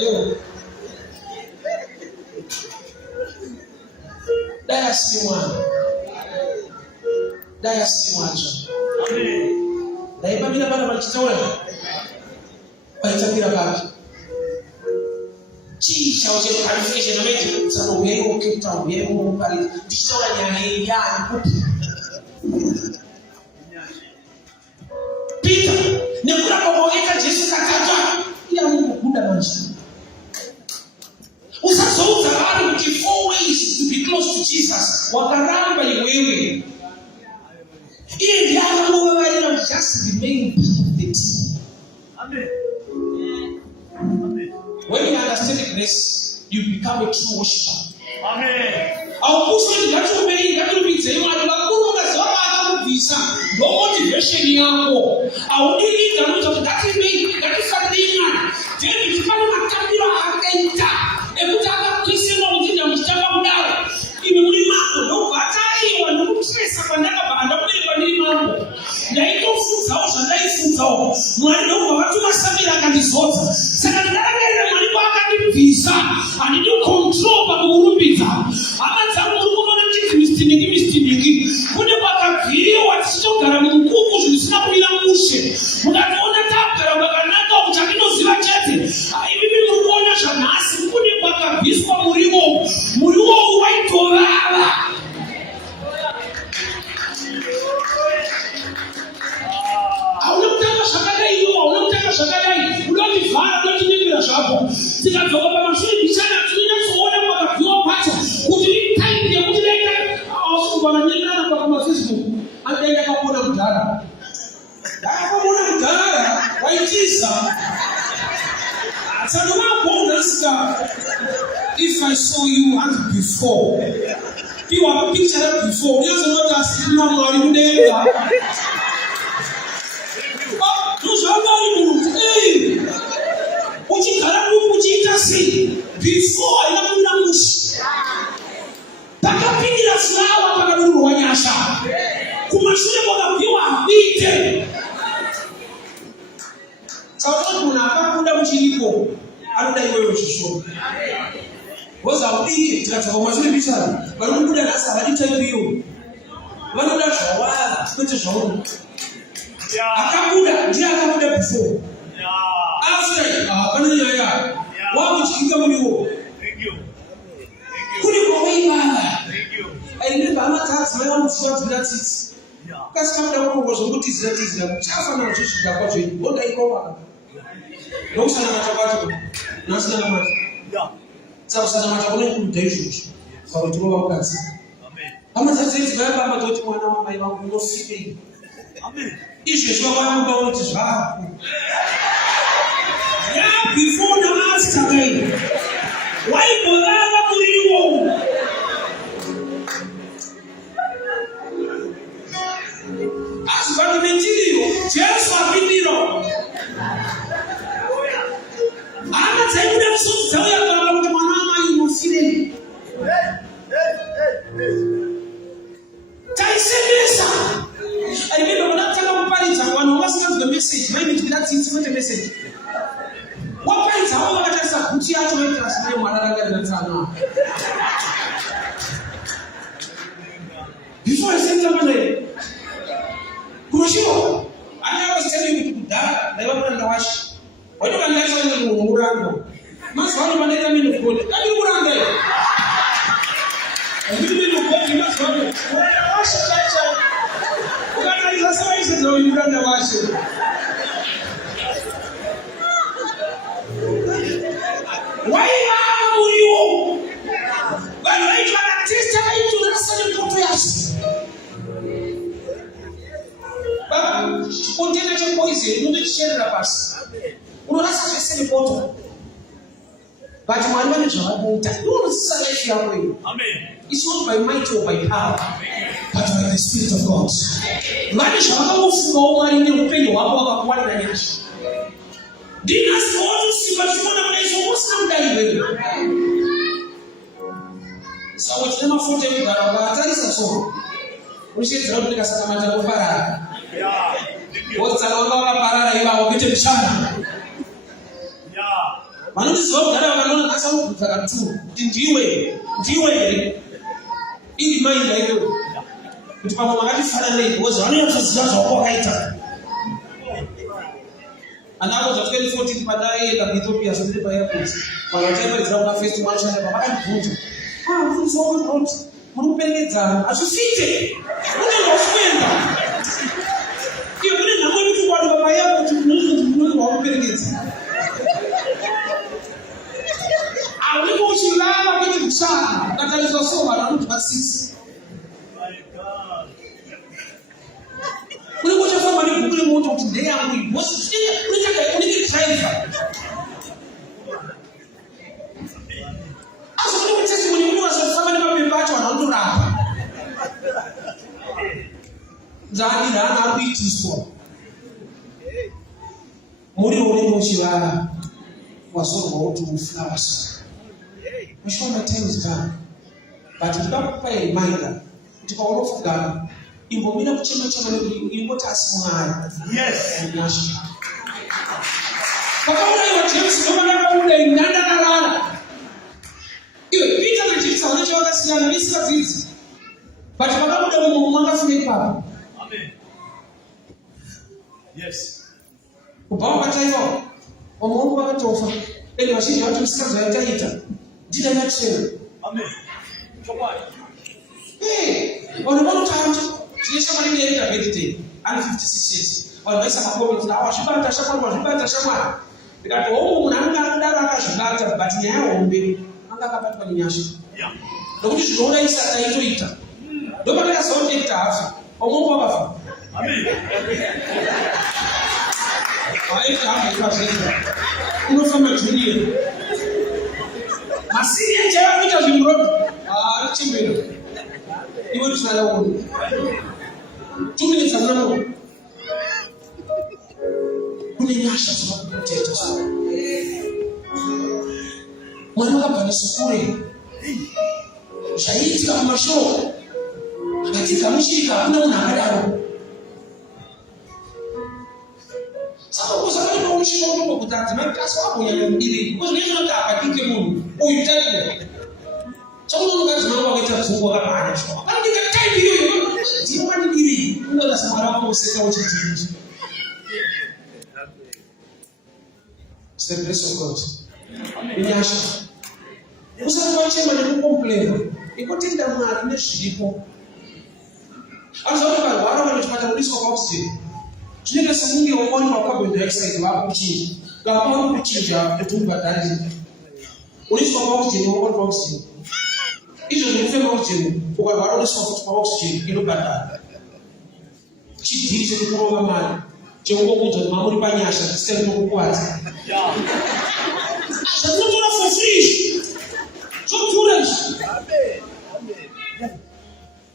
Yo. Daya si mwana. Amen. Daya pamina bana machitawe. Baitakira baki. Chisha wache qualification na mechi sana uyego kita uyego pale. Tishola nyani ya kupi. Peter, nekula kumweka Yesu kataja ila Mungu kunda maisha. Usazouza bali with 4 ways to be close to Jesus. Wakaramba ni wewe. Ile ndio kama wewe na just remain perfect. Amen. When you understand grace, you become a true worshiper. Amen. Au kusudi watu wengi kama vile wanakuru kasoma visa no motivation yako au nini kama tutakati mimi katifadina tena tukana makabila akaita ekutaka kusema ujinja mshaka mdao imemuli mambo no batai wanakutresa kwa ndaka baada kwa nini mambo na iko futa au ndai futa mwana kwa watu masabira kanizota sasa ndaka mwalimu akati visa anido control pa kurumbita ama mistingi kune bakaviriwa watishogara mukuku zvisina kumira mushe mukatoona tabgara bakanaka kuchakinoziva chete aivivi muri kuona zvanhasi kune bakabviswa muriwo waitovava hauna kutanga zvakadai unotivhara unotinimira zvako tikadzoka pamashure bichana tinonyatsoona bakabviwa pacho kuti taimi yekuti wananyana kwa Facebook anaenda kuona mdara. Akaona mdara waitiza. Atanoma bonasta. If I saw you and before. You are picture before. You also not as no more in there. Tu sabari mu. Eh. Uchi karamu kuchita si. Before ina mushi. Takapingira furaha mpaka Mungu wanyasha. Kumashule wakapiwa apite. Sababu unapakunda mchiliko. Aruda iwewe chisho. Waza upike tikatoka kwa mashule bichara. Bali muda na sasa hadi type hiyo. Bali muda shawala, tukote shauri. Akamuda, ndiye akamuda before. After, bana yaya. Wao chikinga mliwo. Kuni kwa wewe. I remember I'm at my own short that it. Because come down was what is that is the chafa na chishi da kwa chini. What I call. Ndio sana machapati. Na sana machapati. Yeah. Sasa machapati ni mtejo. Kwa watu wa kazi. Amen. Ama sasa hizi baba ama watu mwana wa mama wangu ndio sipi. Amen. Ishe sio kwa mambo yote zako. Yeah, before the last time. Why bother kuriwo? Asibakimentiliyo, Yesu apindiro. Ana tsaida msuti tsawa kwa kuti mwanama inosire. Taisemesa. Alibeba mwanataka mpaliza. now. Before I said something, Kushimo, I was telling you to that, never mind the wash. What do I like to do? Murano. Must have a minute of good. Are you around there? And you will go to your father. When I wash the culture, what is the size of you run the wash? Why are you? But I try to test you to the same purpose. But spontaneous poison, you don't share the past. You don't have to say the bottle. But my manager, I won't tell you select your way. Amen. It's not by might or by power, but by the Spirit of God. Manager, I don't know why you don't pay your one range. Didn't ask for all to see, but you want to place almost some time. So what's never for them, but I'll tell you so. We should drop the Casamata of Parada. What's a long parada? You are getting Shana. One of the songs that I don't know for two. In G-Way. In the mind, I know. But Papa finally was only of his last or item. And I was a 2014 Padai and Ethiopia, so the airports. But whatever is our first one, I'm good. Ah, it's all good. One penny as you see it. You bring a money to one of my airport to lose one penny. I will go to Lama with the child. That is also around but 6. My God. We go to somebody who will go to today and we must driver. As we say, when you was somebody will be back on the rap. Zani na beach is for. Mori only knows you was all about to flowers. I'm sure my time is done. But if you don't pay a reminder, it's all of God. You will be able to change you what as one. Yes. And national. But all I want to say, no matter who they nada. You Peter and Jesus are not your guys, and this is it. But you don't know the wonderful people. Amen. Yes. Ubamba tayo. Omungu wakatofa. Eli washindi watu msikaza yataita. Jina la kusema. Amen. Chokwa. Wanaona tayo. Tulisha mali ya ita medite. And 56 years. Wanaisa makomi tuna washibata shama. Because all Nanga Shagata, but now ombe Nanga Kappa Nyasha. Don't you know I said to eat? Nobody has all take half or more powerful. Amen. I can't be no from a junior. My senior child, which has been brought, Chimney. You want to know 2 minutes ago. Mwana hapa sukuri. Shahidi kama show. Katika mshirika hakuna unaangalia. Sasa kwa sababu mshirika ndio kutazama kasi hapo ya mbili. Kwa nini unataka kike Mungu? Uitaki. Chamu ngazi mambo yakitafungwa kama ana show. Kama kika time hiyo, sio ni bili. Ndio nasema hapo useka uchitiji. It's the grace of God. Inyasha. Usawache mali complain. Ikotenda mali neshilipo. Azoka wala wanatupata uliso kwa oxygen. Tuneka samungi wa kwani wa carbon dioxide hapo chini. Kama kuchinja etumba ndani. Uliso kwa oxygen wa kwa oxygen. Hizo ni mfemo oxygen. Kwa wala uliso kwa oxygen ilo ndani. Chidhize kuronga mali. Chengo kuzo mamuri panyasha sistema kukwata. Yeah. So not for free. So foolish. Amen.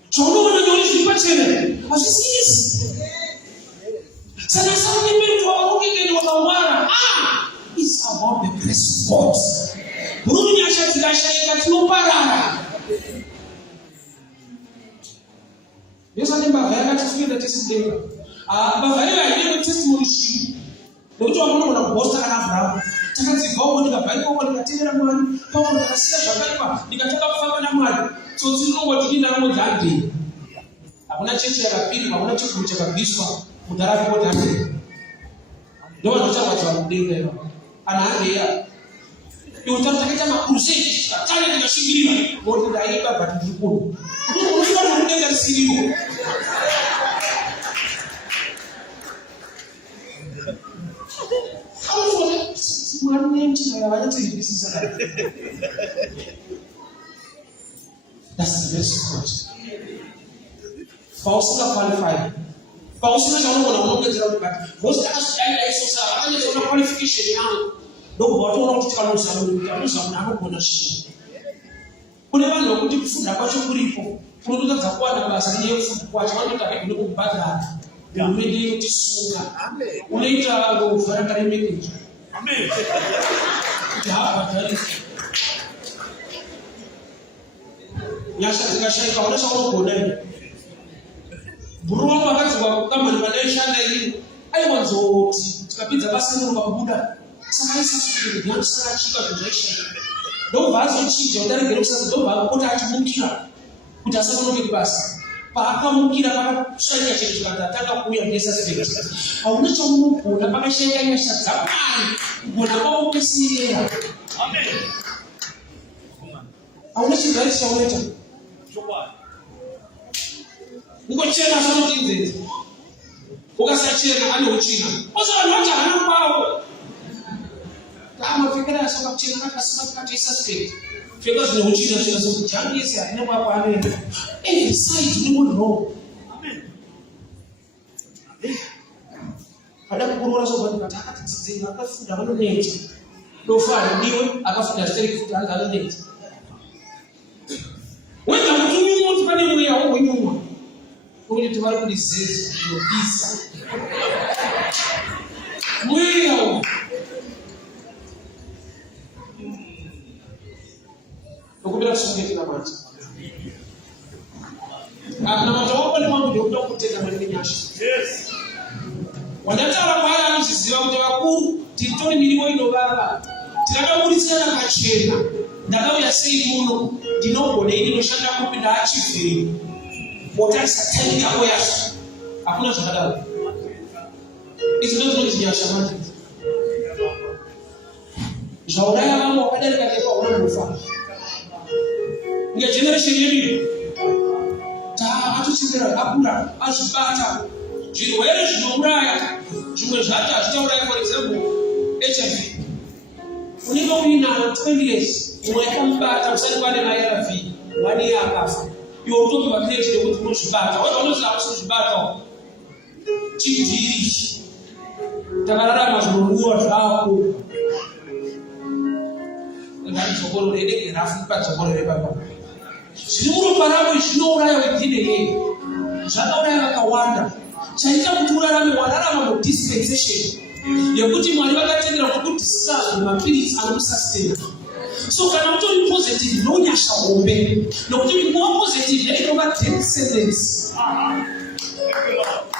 So no one knows the person. What is this? Sana sana ni mtu wa ukike ni wakawara. It's about the grace of God. Buruni nyasha tigasha ikatino parara. Yesu alimba vaya katufikia testimony. Bavaya ile testimony shi. Ndio watu wanaona bosta kana Abraham. takadzibvawo ndikabvaiko ndikatevera Mwari pamwe ndakasiya zvakaipa ndikataka kufamba naMwari tsotsi rinongoti ndindaramo dzandei. Hakuna chechi yakapinda, hakuna chikuru chakabviswa mudharapo kuti ndio ndochavadzwa mudenga anaangeya iwe takaita makrusade tatane ndikashingirira kuti ndaiba but ndikuru unofanira mudenga risiriwo. Mwari nemchina vanotizwisisa. That's the best of God. Pausina qualified. Pausina chaunogona unongedzera kuti bati vosi akasiyana iso saka akanyetsona qualification yangu ndokubva kuti tikanozamuti anogona zvinhu. Kune vanhu vokuti kufunda kwacho kuripo kunototadza kuwana basa neyekufunda kwacho vanototi haigone kukubhadhara hurumende inotisunga unoita govhara karemekeja kuti haabhadharisi nyasha dzikashaika hauna chaunogona ii. Bhuru wangu akadzikwa kukamani pandaishanda ini aiwanzoti tikapedza basa iro pakubuda saka aisasukiri ndiyandisaka achika zvinzaishanda ndobva azochinja kuti aregere kusasa ndobva akoti achimukira kuti asanonoke kubasa. Paakamukira pakashanya chete chikatatanga kuuya nesasipekti hauna chaunogona pakashayika nyasha dzaMwari kugona kwaupesirera. Hauna chigari chaunoita ukochena sanoti nzenze ukasachena ane uchina ose vanhu vacho hana kwavo amapfekera asaka kuchena kakasima katoisasuspect pfeka zvine uchina chena sokuti jangisi haina kwako anoenda every side ine munhu wrong. Pada kukurora sobati kati akatidzidzira akafunda vanoneta dofana ndiwe akafunda zitereki futi anoneta wega kuti unyumwa kuti pane mweya wonyumwa kuti vari kudizeza nobisa mweya nokubira kusongekera manje namata wakone mwangu ndekuda kutenda mari nenyasha wandataura kwaari anozviziva kuti vakuru tiritori miriwo inovava tirakaburisana kachena ndakauya sei muno ndinogona ini ndinoshanda kupi ndaachivheri wotarisa time yako yacho hakuna zvakadaro. Izvi ndo zvinoti nyasha manje zvauraya vamwe wakadarika nepa hauna kufa ngegeneration yedu taatochindira akura azvibata zvirwere zvinouraya zvimwe zvacho hazvitauraya for example HIV unenge uinaro 20 years umwe yakamubata usati kwane maARV 1 year akafa iwe utopi vakreti nekuti unozvibata wega unoziva usozvibata chivhiri takararama zvinonwiwa zvako ngatizokorore dege rafu padzokorore papa zviri muropa ravo zvinouraya within a year zvakauraya vakawanda chaita kuti urarame wararama mudispensation yekuti Mwari vakatendera kukudisazve mapiritsi anomusastena. So kana utori positive nonyasha hombe nokuti kuva positive yainova death sentence.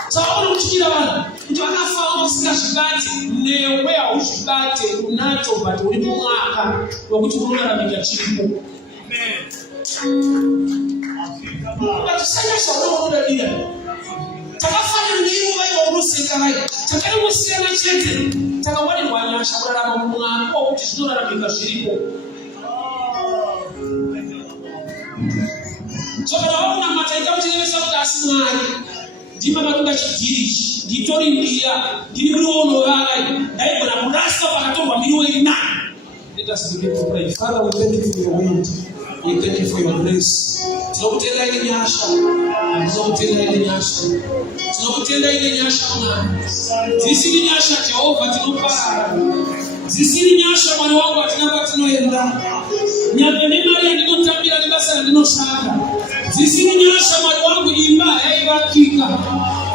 Saka unokuchira vanhu kuti vakafawo usingazvibate newe hauzvibate unacho but uri mumwaka wekuti unoraramika chiripo. Ngatisanyasha unoonodadira takafanira neivo vaiva unoseka vai takaingosiyana chete takawanirwa nyasha kurarama mumwaka wokuti zvinoraramika zviripo. So kana vaunamata ikamuchenevesa kuti asi Mwari ndima matunga chigirichi nditori mbiya ndiri muriwo unovava ndaigona kurasa pakatorwa miriwo iri nani. Let us begin to pray. Father, we thank you for your wind. We thank you for your grace. Tinokutenda ile nyasha. Tinokutenda ile nyasha. Tinokutenda ile nyasha Mwari. Zisiri nyasha Jehova tinopara. Zisiri nyasha Mwari wangu atinapa tinoenda. Nyamene Maria ndinotambira nebasa ndinoshanda. Zisiri nyasha Mwari wangu imba yaivakika.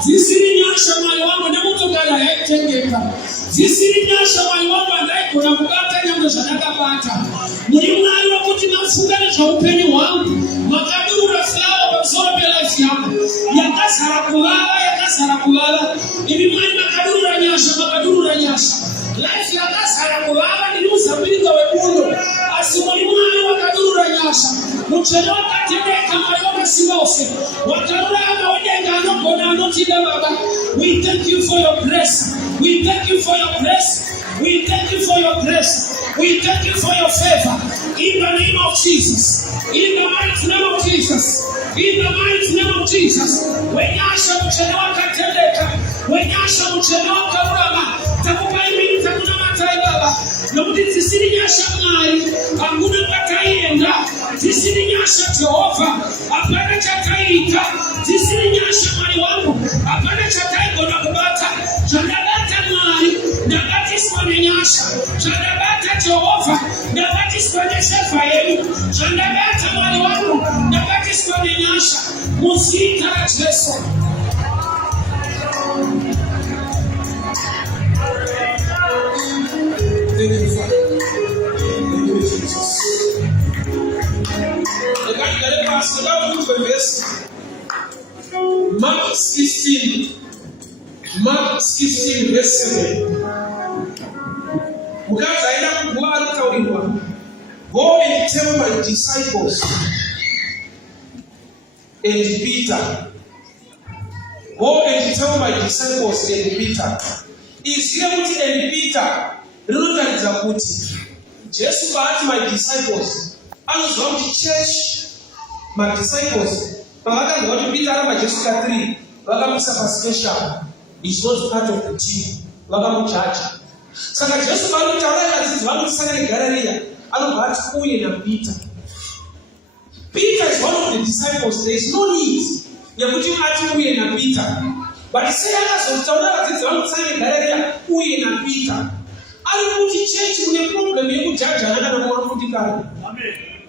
Zisiri nyasha Mwari wangu nemotokari yaitengeka. Zisiri nyasha Mwari wangu andaigona kubata nyamwe zvandakabata. Muri Mwari wakuti mafunga nezvaupenyu hwangu makadurura fulawa pamusoro pelife yangu yakazara kuvava. Imi Mwari makadurura nyasha life yakazara kuvava ndinozambirika webundo asi muri mwana wakadurura nyasha mucheno wakatendeka mayoma sinose wakarurama odenga anogona anotida baba. We thank you for your grace. We thank you for your grace. We thank you for your grace. We thank you for your favor. In the name of Jesus. In the mighty name of Jesus. In the mighty name of Jesus. Wenyasha mcheno wakatendeka. Wenyasha mcheno wakarurama. Takubaimini takuna matai baba. Nokuti tisiri nyasha mwari. Hakuna pakaenda. Tisiri nyasha Jehova. Hapana chakaita. Tisiri nyasha mwari wangu. Hapana chakaiko na kubata. Chandabata mwari. Ndabati sikwane nyasha. Chandabata Jehova. Ndabati sikwane shefa yenu. Chandabata mwari wangu. Ndabati sikwane nyasha. Musika Jesu. Thank you, Father. Thank you, Jesus. The guy that passed down to the verse, Mark 16, verse 7. Go and tell my disciples and Peter. Go and tell my disciples and Peter. Is here and Peter. Rinotaridza kuti Jesu paati my disciples anozwa kuti church my disciples pavakanzwa kuti Peter aramba Jesu ka3 vakamuisa paspecial. Is not part of the team. Vakamujaja. Saka Jesu paanotaura vadzidzi vanotisana neGarirea anobva ati uye naPeter. Peter is one of the disciples. There is no need yekuti ati uye naPeter. But sei akazotaura vadzidzi vanotisana neGarirea uye naPeter. Alikuti church kune problem yekujaja nana namwafundikana.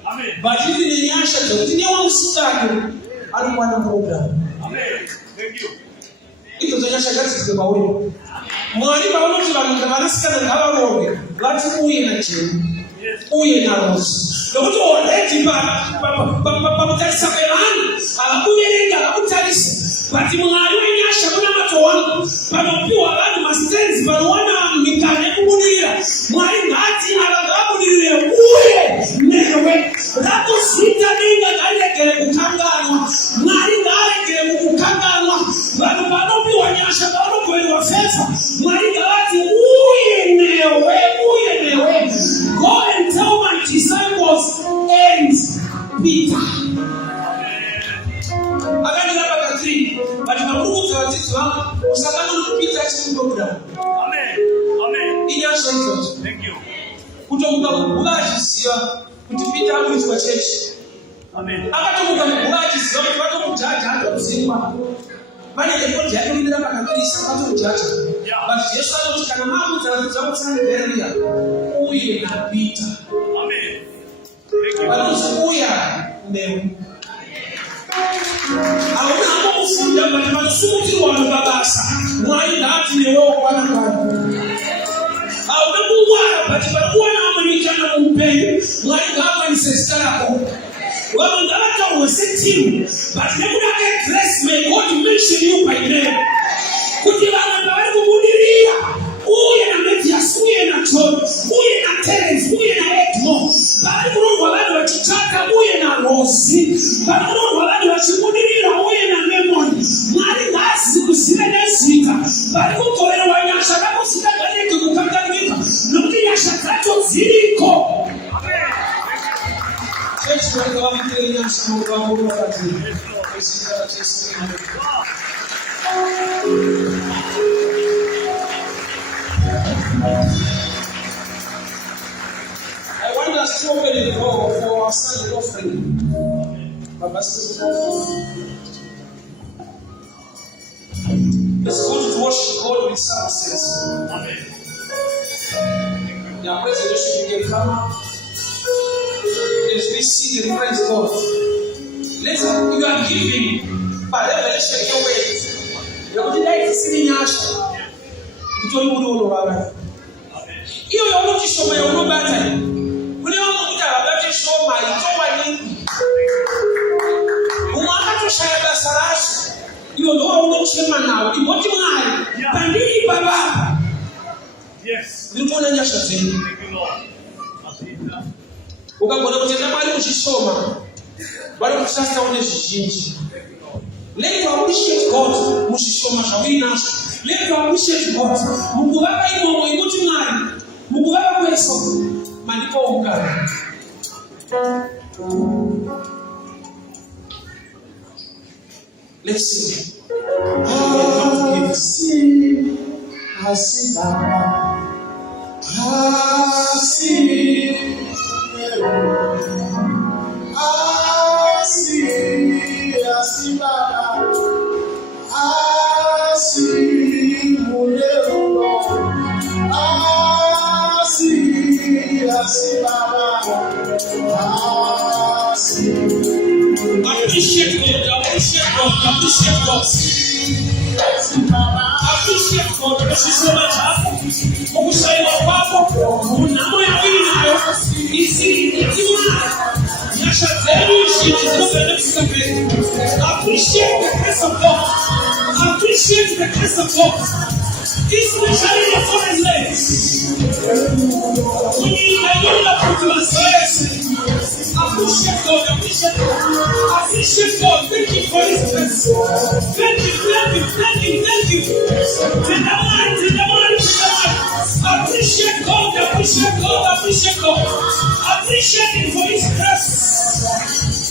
Amen. But even in Yasha, the thing you start, I don't want a problem. Amen. Thank you. It was a Yasha that is the Bawi. Money Bawi to Manaska and Havarovi. Let's go in a chain. Uye na Rose. Don't go let him back. But that's a man. I'll put it in the Utalis. But you are doing a Shabana to one. But you are my stance, but one of me can my Nati Alagabuli, never. That was sweet and Ukangano, Nari Ukangano, but Panopi or Yashabano for your face. My Nati, go and tell my disciples and Peter. But you are moving to a Tislam, Usakano Peter to program. Amen. In your sentence. Thank you. Kutoka kubajisia kutipita hapo kwa church. Amen. Akatoka kubajisia watu kujaja hata mzima. Bali ndio yake ndio kama kanisa watu kujaja. Basi Yesu anatukana mambo za sana Biblia. Uye na Peter. Amen. Thank you. Bali usibuya leo. Auna kufunda manasuti wa babasa. Mwai ndati ni wao kwa nani. Auna kuwa patika kuwa na amanikana mpeni. Mwai kama ni sister yako. Wao ngata wasetimu. But never get dress may God mention you by name. Kujibana na wewe kubudiria. Uye na Matias, uye na John, uye na Terence, uye na Edmo. Bali Mungu wale wachitaka uye na Rosi. Bali Mungu wale wachibudiria uye na Memory. Mali ngasi kusile sita. Bali kutolera wanyasha kama usidanganye kukanganyika. Nuki ya shakato ziko. Yesu anawaambia nyasha Mungu wangu wakati. I want us to open the door for our Sunday offering. It's good to worship God with success. Amen. Yeah, praise the Lord. You can come up. As we sing and praise God. Listen, you are giving. But let's shake your weight. You are today sitting out. You don't know what I'm iyo yomuti shoma yono bata kuni yomuta abati shoma itoba nyingi umaka to shaya sarasu iyo ndo wono chema nawo iboti mwana pandili baba. Yes. ndimona nyasha zenu ukagona kutenda Mwari muchisoma vari kusasaone zvizhinji. Let to appreciate God muchisoma zvauinazvo. Let to appreciate God mukuvaka imomo ikuti Mwari mukuvaka kweso mandipo ugara. Let's sing. Appreciate God, appreciate God, appreciate God. Appreciate God, ukisoma chako, ukushauriwa kwako, unamo ya winayo, ikiwa nyasha zenu appreciate the grace of God. Appreciate the grace of God. Especially the foreign lands. We need a little of appreciate God, appreciate God. Appreciate God. Thank you for His grace. Thank you, thank you, thank you, thank you. Appreciate God, appreciate God, appreciate God. Appreciate Him for His grace.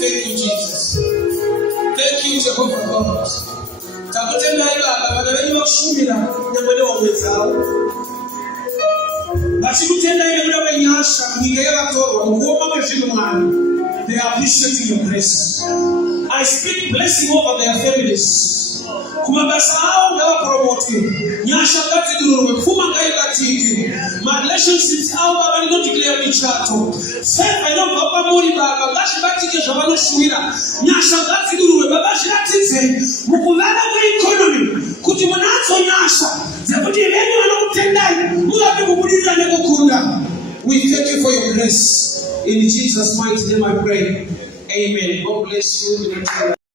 Thank you, Jesus. Thank you, Jehovah God. Takutendai Baba, vana venyu vakushumira nyangwe nehomwe dzavo. Vachikutendai nekuda kwenyasha munyika yavatorwa mukuoma kwezvinhu Mwari. They are appreciating your grace. I speak blessing over their families. Kumabasa avo ngavapromotwe, nyasha ngadzidururwe, pfuma ngaibatike, marelationships avo Baba ndinodeclare michato. Favor inobva kwamuri Baba ngazvibatike zvavanoshuwira, nyasha ngadzidururwe Baba, zviratidze mukuvana kweeconomy kuti munadzo nyasha dzekuti venyu vanokutendai muvape kubudirira nekukunda. We thank you for your grace. In Jesus' mighty name I pray. Amen. God bless you.